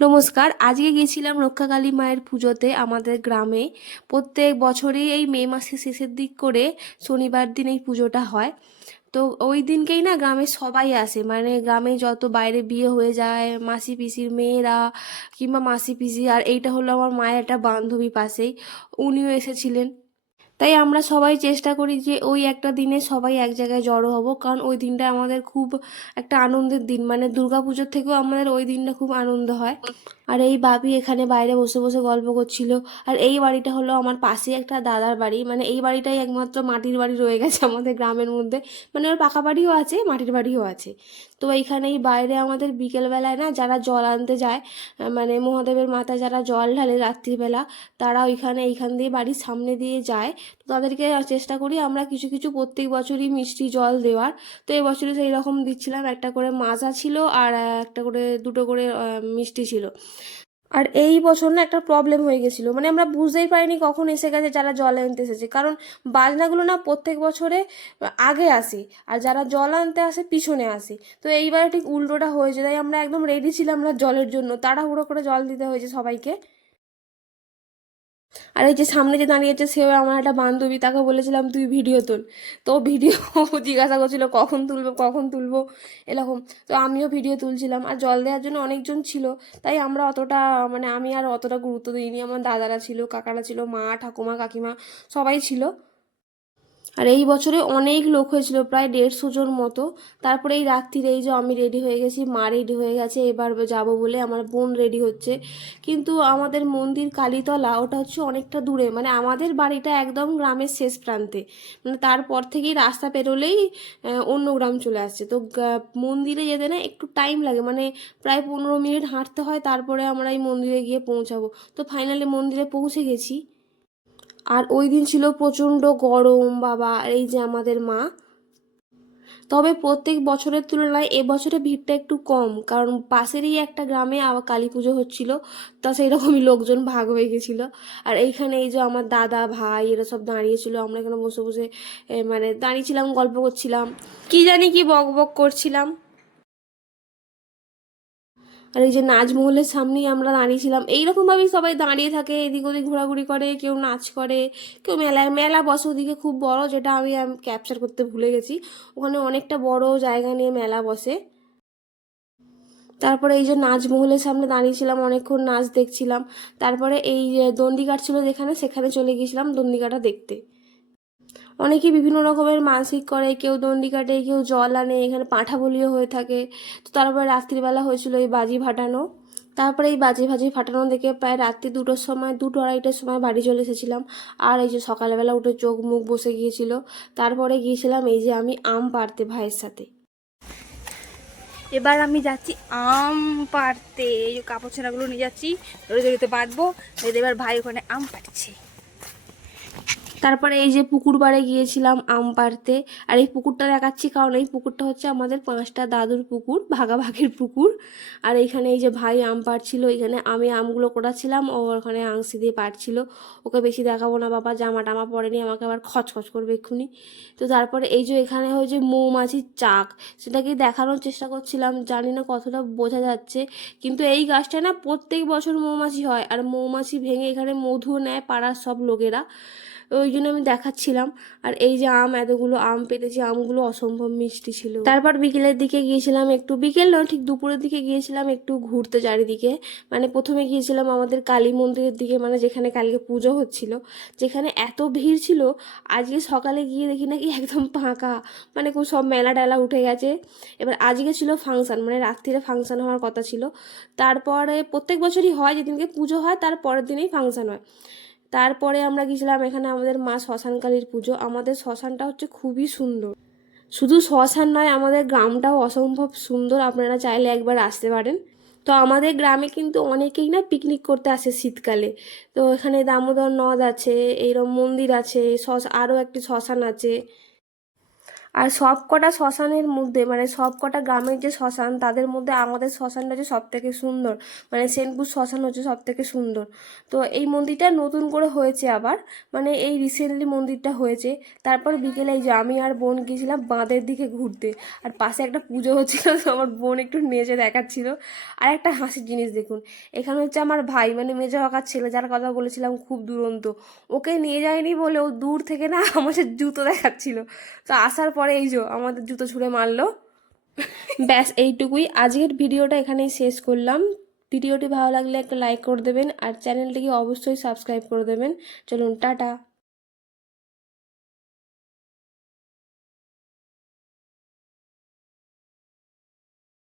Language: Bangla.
নমস্কার। আজকে গেছিলাম রক্ষাকালী মায়ের পুজোতে আমাদের গ্রামে। প্রত্যেক বছরই এই মে মাসের শেষের দিক করে শনিবার দিন এই পুজোটা হয়। তো ওই দিনকেই না গ্রামের সবাই আসে, মানে গ্রামে যত বাইরে বিয়ে হয়ে যায় মাসি পিসির মেয়েরা কিংবা মাসি পিসি, আর এইটা হলো আমার মায়ের একটা বান্ধবী পাশেই, উনিও এসেছিলেন। তাই আমরা সবাই চেষ্টা করি যে ওই একটা দিনে সবাই এক জায়গায় জড়ো হব, কারণ ওই দিনটা আমাদের খুব একটা আনন্দের দিন, মানে দুর্গাপুজোর থেকেও আমাদের ওই দিনটা খুব আনন্দ হয়। আর এই ভাবি এখানে বাইরে বসে বসে গল্প করছিল। আর এই বাড়িটা হলো আমার পাশে একটা দাদার বাড়ি, মানে এই বাড়িটাই একমাত্র মাটির বাড়ি রয়ে গেছে আমাদের গ্রামের মধ্যে। মানে ওর পাকা বাড়িও আছে, মাটির বাড়িও আছে। তো এইখানেই বাইরে আমাদের বিকেলবেলায় না যারা জল আনতে যায়, মানে মহাদেবের মাথায় যারা জল ঢালে রাত্রিবেলা, তারা এইখান দিয়ে বাড়ির সামনে দিয়ে যায়। তো তাদেরকে চেষ্টা করি আমরা কিছু কিছু প্রত্যেক বছরই মিষ্টি জল দেওয়ার। তো এই বছরে সেই রকম দিচ্ছিলাম, একটা করে মাজা ছিল আর একটা করে দুটো করে মিষ্টি ছিল। আর এই বছর না একটা প্রবলেম হয়ে গেছিলো, মানে আমরা বুঝতেই পারিনি কখন এসে গেছে যারা জল আনতে এসেছে, কারণ বাজনাগুলো না প্রত্যেক বছরে আগে আসে আর যারা জল আনতে আসে পিছনে আসে। তো এইবারে ঠিক উল্টোটা হয়েছে, তাই আমরা একদম রেডি ছিলাম না জলের জন্য, তাড়াহুড়ো করে জল দিতে হয়েছে সবাইকে। আর এই যে সামনে যে দাঁড়িয়েছে সেও আমার একটা বান্ধবী, তাকে বলেছিলাম তুই ভিডিও তোল। তো ভিডিও জিজ্ঞাসা করছিল কখন তুলবো কখন তুলবো এরকম। তো আমিও ভিডিও তুলছিলাম, আর জল দেওয়ার জন্য অনেকজন ছিল, তাই আমরা অতটা, মানে আমি আর অতটা গুরুত্ব দিইনি। আমার দাদারা ছিল, কাকারা ছিল, মা ঠাকুমা কাকিমা সবাই ছিল। আর এই বছরে অনেক লোক হয়েছিল, প্রায় 150 জন মতো। তারপরে এই রাত্রিরে এই যে আমি রেডি হয়ে গেছি, মা রেডি হয়ে গেছে, এবার যাব বলে আমার বোন রেডি হচ্ছে। কিন্তু আমাদের মন্দির কালীতলা ওটা হচ্ছে অনেকটা দূরে, মানে আমাদের বাড়িটা একদম গ্রামের শেষ প্রান্তে, মানে তারপর থেকেই রাস্তা পেরোলেই অন্য গ্রাম চলে আসছে। তো মন্দিরে যেতে না একটু টাইম লাগে, মানে প্রায় 15 মিনিট হাঁটতে হয়, তারপরে আমরা এই মন্দিরে গিয়ে পৌঁছাবো। তো ফাইনালি মন্দিরে পৌঁছে গেছি। আর ওই দিন ছিল প্রচণ্ড গরম বাবা, আর এই যে আমাদের মা। তবে প্রত্যেক বছরের তুলনায় এবছরে ভিড়টা একটু কম, কারণ পাশেরই একটা গ্রামে আবার কালী পুজো হচ্ছিল, তা সেই রকমই লোকজন ভাগ হয়ে গেছিল। আর এইখানে এই যে আমার দাদা ভাই এরা সব দাঁড়িয়েছিল, আমরা এখানে বসে বসে মানে দাঁড়িয়েছিলাম, গল্প করছিলাম, কি জানি কি বক বক করছিলাম। আর এই যে নাজমহলের সামনেই আমরা দাঁড়িয়েছিলাম, এইরকমভাবেই সবাই দাঁড়িয়ে থাকে, এদিক ওদিক ঘোরাঘুরি করে, কেউ নাচ করে, কেউ মেলায় মেলা বসে ওদিকে খুব বড়, যেটা আমি ক্যাপচার করতে ভুলে গেছি। ওখানে অনেকটা বড় জায়গা নিয়ে মেলা বসে। তারপরে এই যে নাজমহলের সামনে দাঁড়িয়েছিলাম, অনেকক্ষণ নাচ দেখছিলাম। তারপরে এই যে দণ্ডি কাটছিল যেখানে, সেখানে চলে গিয়েছিলাম দণ্ডি কাটা দেখতে। অনেকে বিভিন্ন রকমের মানসিক করে, কেউ দণ্ডি কাটে, কেউ জল আনে, এখানে পাঁঠা বলিও হয়ে থাকে। তো তারপরে রাত্রিবেলা হয়েছিল এই বাজি ফাটানো। তারপরে এই বাজি ভাজি ফাটানো দেখে প্রায় রাত্রি 2টোর সময়, 2-2:30টার সময় বাড়ি চলে এসেছিলাম। আর এই যে সকালবেলা উঠে চোখ মুখ বসে গিয়েছিল। তারপরে গিয়েছিলাম এই যে আমি আম পাড়তে ভাইয়ের সাথে। এবার আমি যাচ্ছি আম পাড়তে, এই যে কাপড় ছেঁড়াগুলো নিয়ে যাচ্ছি, দড়ি দড়িতে বাঁধবো। এবার ভাই ওখানে আম পাড়ছে। তারপরে এই যে পুকুর পাড়ে গিয়েছিলাম আম পাড়তে। আর এই পুকুরটা দেখাচ্ছি কারণ এই পুকুরটা হচ্ছে আমাদের 5টা দাদুর পুকুর, ভাগাভাগির পুকুর। আর এইখানে এই যে ভাই আম পাড়ছিল, এখানে আমি আমগুলো কোটাচ্ছিলাম, ও ওখানে আংশি দিয়ে পাড়ছিল। ওকে বেশি দেখাবো না বাবা, জামা টামা পরেনি, আমাকে আবার খচখচ করবে এক্ষুনি। তো তারপরে এই যে এখানে হয়েছে মৌমাছির চাক, সেটাকে দেখানোর চেষ্টা করছিলাম, জানি না কতটা বোঝা যাচ্ছে। কিন্তু এই গাছটা না প্রত্যেক বছর মৌমাছি হয়, আর মৌমাছি ভেঙে এখানে মধু নেয় পাড়ার সব লোকেরা, ওই জন্য আমি দেখাচ্ছিলাম। আর এই যে আম, এতগুলো আম পেতেছি, আমগুলো অসম্ভব মিষ্টি ছিল। তারপর বিকেলের দিকে গিয়েছিলাম একটু, বিকেল নয় ঠিক দুপুরের দিকে গিয়েছিলাম একটু ঘুরতে চারিদিকে। মানে প্রথমে গিয়েছিলাম আমাদের কালী মন্দিরের দিকে, মানে যেখানে কালকে পুজো হচ্ছিল, যেখানে এত ভিড় ছিল। আজকে সকালে গিয়ে দেখি নাকি একদম ফাঁকা, মানে খুব সব মেলা টেলা উঠে গেছে। এবার আজকে ছিল ফাংশন, মানে রাত্রিরে ফাংশন হওয়ার কথা ছিল। তারপরে প্রত্যেক বছরই হয়, যেদিনকে পুজো হয় তার পরের দিনেই ফাংশন হয়। তারপরে আমরা গেছিলাম এখানে আমাদের মা শ্মশানকালীর পুজো। আমাদের শ্মশানটা হচ্ছে খুবই সুন্দর, শুধু শ্মশান নয় আমাদের গ্রামটাও অসম্ভব সুন্দর, আপনারা চাইলে একবার আসতে পারেন। তো আমাদের গ্রামে কিন্তু অনেকেই না পিকনিক করতে আসে শীতকালে। তো এখানে দামোদর নদ আছে, এইরকম মন্দির আছে, আরও একটি শ্মশান আছে। আর সব কটা শ্মশানের মধ্যে মানে সব কটা গ্রামের যে শ্মশান তাদের মধ্যে আমাদের শ্মশানটা হচ্ছে সব থেকে সুন্দর, মানে সেনপুর শ্মশান হচ্ছে সব থেকে সুন্দর। তো এই মন্দিরটা নতুন করে হয়েছে আবার, মানে এই রিসেন্টলি মন্দিরটা হয়েছে। তারপর বিকেলে এই যে আমি আর বোন গিয়েছিলাম বাঁধের দিকে ঘুরতে, আর পাশে একটা পুজো হচ্ছিল, তো আমার বোন একটু নেচে দেখাচ্ছিল। আর একটা হাসির জিনিস দেখুন, এখানে হচ্ছে আমার ভাই মানে মেজো কাকার ছেলে যার কথা বলেছিলাম খুব দুরন্ত, ওকে নিয়ে যায়নি বলে ও দূর থেকে না আমাদের জুতো দেখাচ্ছিল। তো আসার পরে এই যে আমাদের জুতো ছুঁড়ে মারলো। ব্যাস এইটুকুই, আজকের ভিডিওটা এখানেই শেষ করলাম। ভিডিওটি ভালো লাগলে একটা লাইক করে দেবেন আর চ্যানেলটিকে অবশ্যই সাবস্ক্রাইব করে দেবেন। চলুন টাটা।